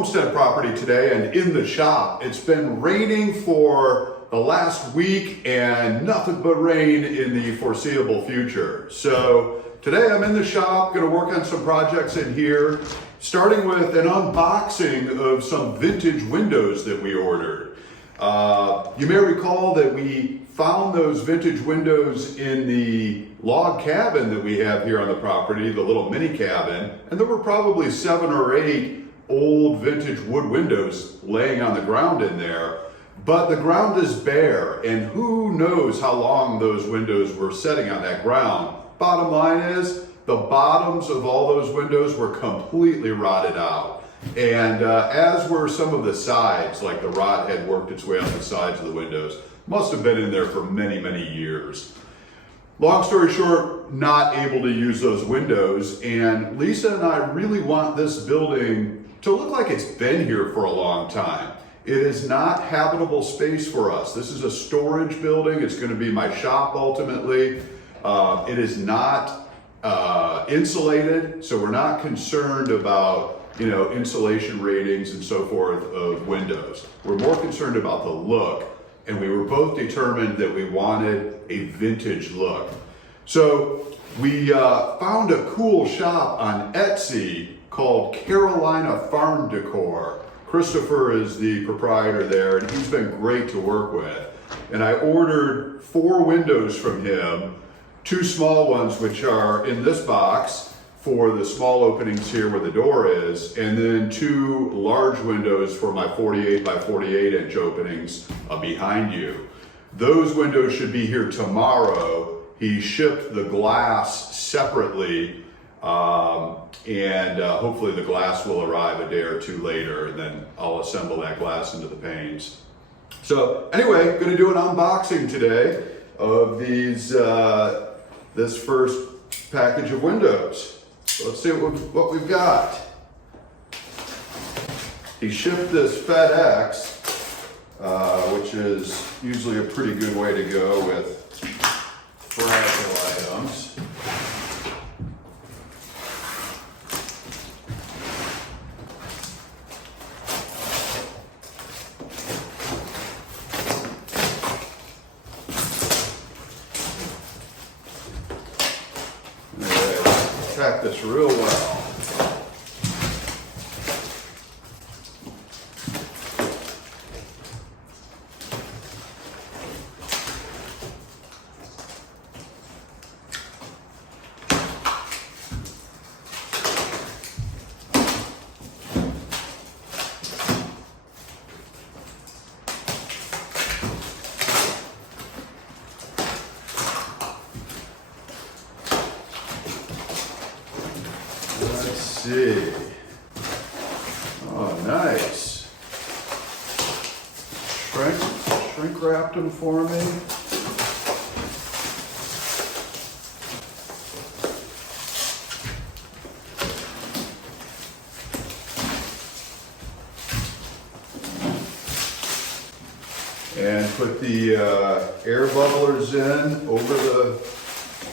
homestead property today and in the shop. It's been raining for the last week and nothing but rain in the foreseeable future. So today I'm in the shop, gonna work on some projects in here, starting with an unboxing of some vintage windows that we ordered. You may recall that we found those vintage windows in the log cabin that we have here on the property, the little mini cabin, and there were probably 7 or 8 old vintage wood windows laying on the ground in there, but the ground is bare, and who knows how long those windows were sitting on that ground. Bottom line is, the bottoms of all those windows were completely rotted out. And as were some of the sides, like the rot had worked its way up the sides of the windows. Must have been in there for many, many years. Long story short, not able to use those windows, and Lisa and I really want this building to look like it's been here for a long time. It is not habitable space for us. This is a storage building. It's going to be my shop ultimately. It is not insulated, so we're not concerned about insulation ratings and so forth of windows. We're more concerned about the look, and we were both determined that we wanted a vintage look. So we found a cool shop on Etsy called Carolina Farm Decor. Christopher is the proprietor there, and he's been great to work with. And I ordered 4 windows from him, 2 small ones which are in this box for the small openings here where the door is, and then 2 large windows for my 48 by 48 inch openings behind you. Those windows should be here tomorrow. He shipped the glass separately, and hopefully the glass will arrive a day or 2 later, and then I'll assemble that glass into the panes. So anyway, going to do an unboxing today of these this first package of windows. So let's see what we've got. He shipped this FedEx, which is usually a pretty good way to go with fragile items. Pack this real well. Let's see. Oh, nice. Shrink wrapped them for me. And put the air bubblers in over the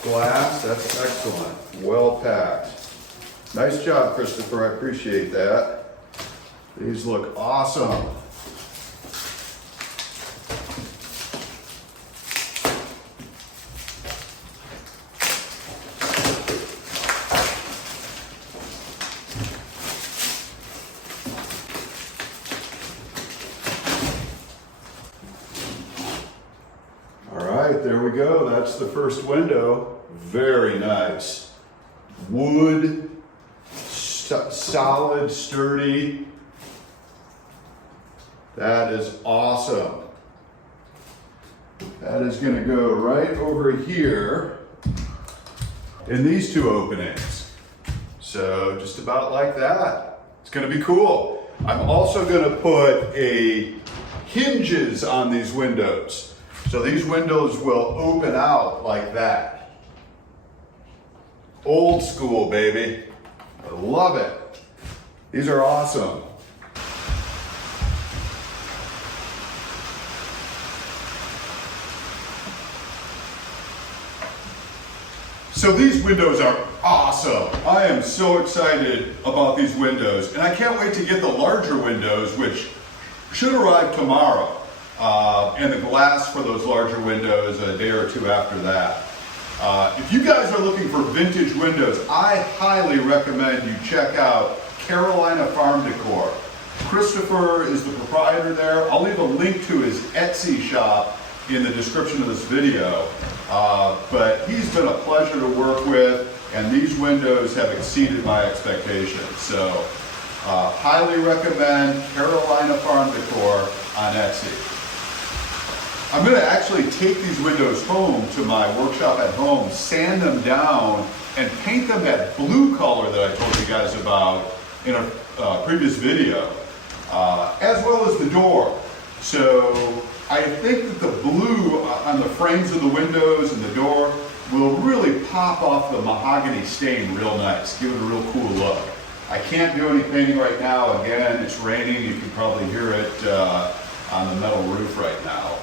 glass. That's excellent. Well packed. Nice job, Christopher. I appreciate that. These look awesome. All right, there we go. That's the first window. Very nice. Wood. Solid, sturdy. That is awesome. That is going to go right over here in these 2 openings. So just about like that. It's going to be cool. I'm also going to put hinges on these windows. So these windows will open out like that. Old school, baby. I love it. These are awesome. So these windows are awesome. I am so excited about these windows, and I can't wait to get the larger windows, which should arrive tomorrow, and the glass for those larger windows a day or two after that. If you guys are looking for vintage windows, I highly recommend you check out Carolina Farm Decor. Christopher is the proprietor there. I'll leave a link to his Etsy shop in the description of this video. But he's been a pleasure to work with, and these windows have exceeded my expectations. So highly recommend Carolina Farm Decor on Etsy. I'm going to actually take these windows home to my workshop at home, sand them down, and paint them that blue color that I told you guys about in a previous video, as well as the door. So I think that the blue on the frames of the windows and the door will really pop off the mahogany stain real nice, give it a real cool look. I can't do any painting right now. Again, it's raining. You can probably hear it on the metal roof right now.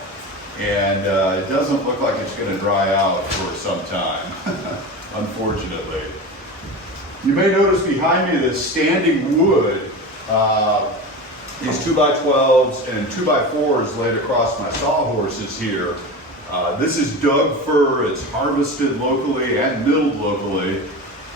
And it doesn't look like it's going to dry out for some time, unfortunately. You may notice behind me this standing wood, these 2x12s and 2x4s laid across my sawhorses here. This is Doug fir. It's harvested locally and milled locally.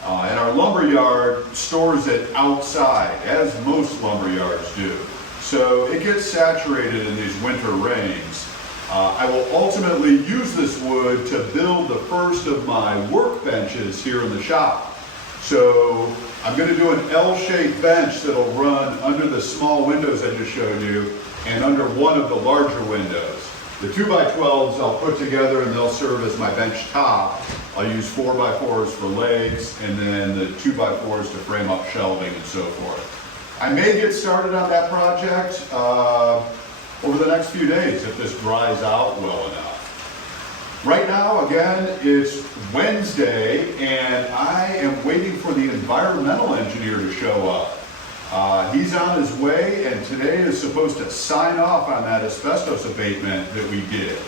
And our lumber yard stores it outside, as most lumber yards do. So it gets saturated in these winter rains. I will ultimately use this wood to build the first of my workbenches here in the shop. So I'm going to do an L-shaped bench that'll run under the small windows I just showed you and under one of the larger windows. The 2x12s I'll put together and they'll serve as my bench top. I'll use 4x4s for legs and then the 2x4s to frame up shelving and so forth. I may get started on that project over the next few days if this dries out well enough. Right now, again, it's Wednesday and I am waiting for the environmental engineer to show up. He's on his way and today is supposed to sign off on that asbestos abatement that we did.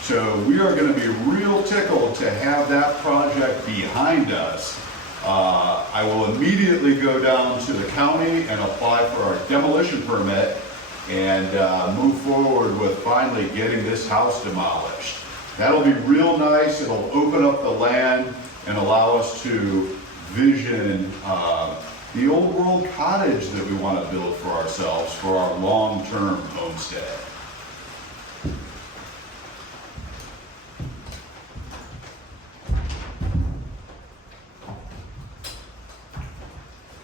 So we are going to be real tickled to have that project behind us. I will immediately go down to the county and apply for our demolition permit and move forward with finally getting this house demolished. That'll be real nice. It'll open up the land and allow us to vision the old world cottage that we want to build for ourselves for our long-term homestead.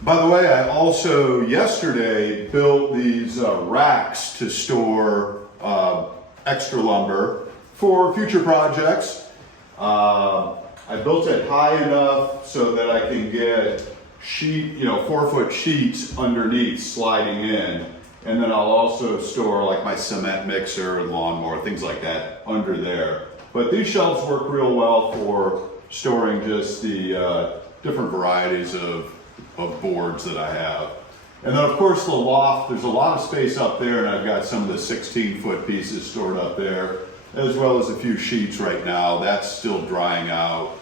By the way, I also yesterday built these racks to store extra lumber for future projects. I built it high enough so that I can get 4-foot sheets underneath sliding in. And then I'll also store like my cement mixer and lawnmower, things like that under there. But these shelves work real well for storing just the different varieties of boards that I have. And then of course the loft, there's a lot of space up there and I've got some of the 16-foot pieces stored up there, as well as a few sheets right now. That's still drying out.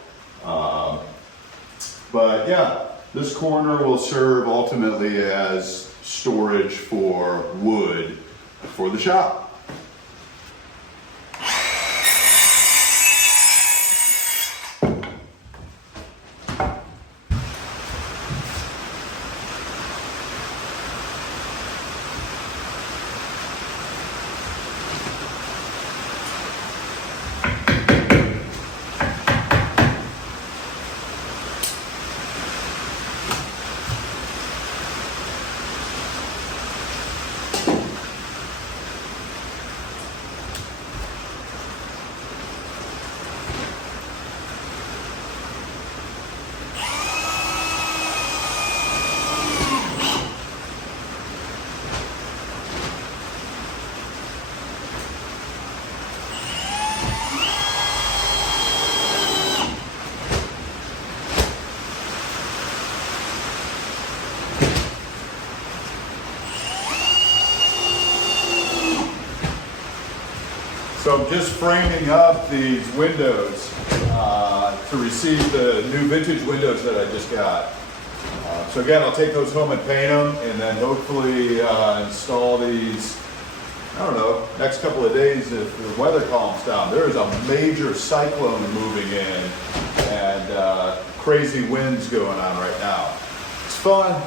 But yeah, this corner will serve ultimately as storage for wood for the shop. So I'm just framing up these windows. to receive the new vintage windows that I just got. So again, I'll take those home and paint them, and then hopefully install these, I don't know, next couple of days if the weather calms down. There is a major cyclone moving in and crazy winds going on right now. It's fun.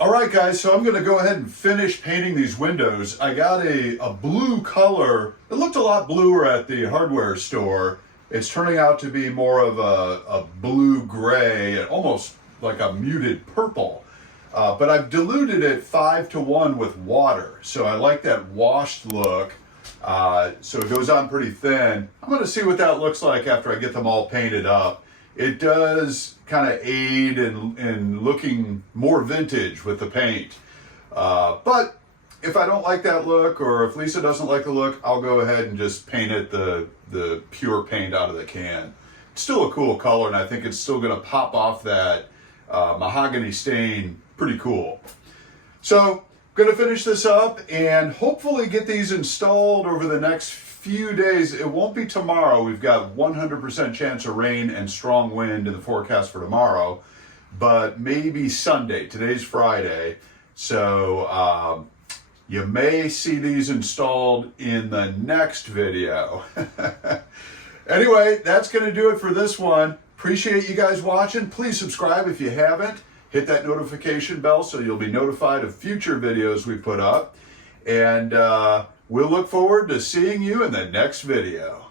All right, guys, so I'm going to go ahead and finish painting these windows. I got a blue color. It looked a lot bluer at the hardware store. It's turning out to be more of a blue-gray, almost like a muted purple. But I've diluted it 5-to-1 with water. So I like that washed look. So it goes on pretty thin. I'm going to see what that looks like after I get them all painted up. It does kind of aid in looking more vintage with the paint. But if I don't like that look, or if Lisa doesn't like the look, I'll go ahead and just paint it the pure paint out of the can. It's still a cool color, and I think it's still gonna pop off that mahogany stain pretty cool. So, gonna finish this up and hopefully get these installed over the next few days. It won't be tomorrow. We've got 100% chance of rain and strong wind in the forecast for tomorrow, but maybe Sunday. Today's Friday. So you may see these installed in the next video. Anyway, that's going to do it for this one. Appreciate you guys watching. Please subscribe if you haven't. Hit that notification bell so you'll be notified of future videos we put up. And we'll look forward to seeing you in the next video.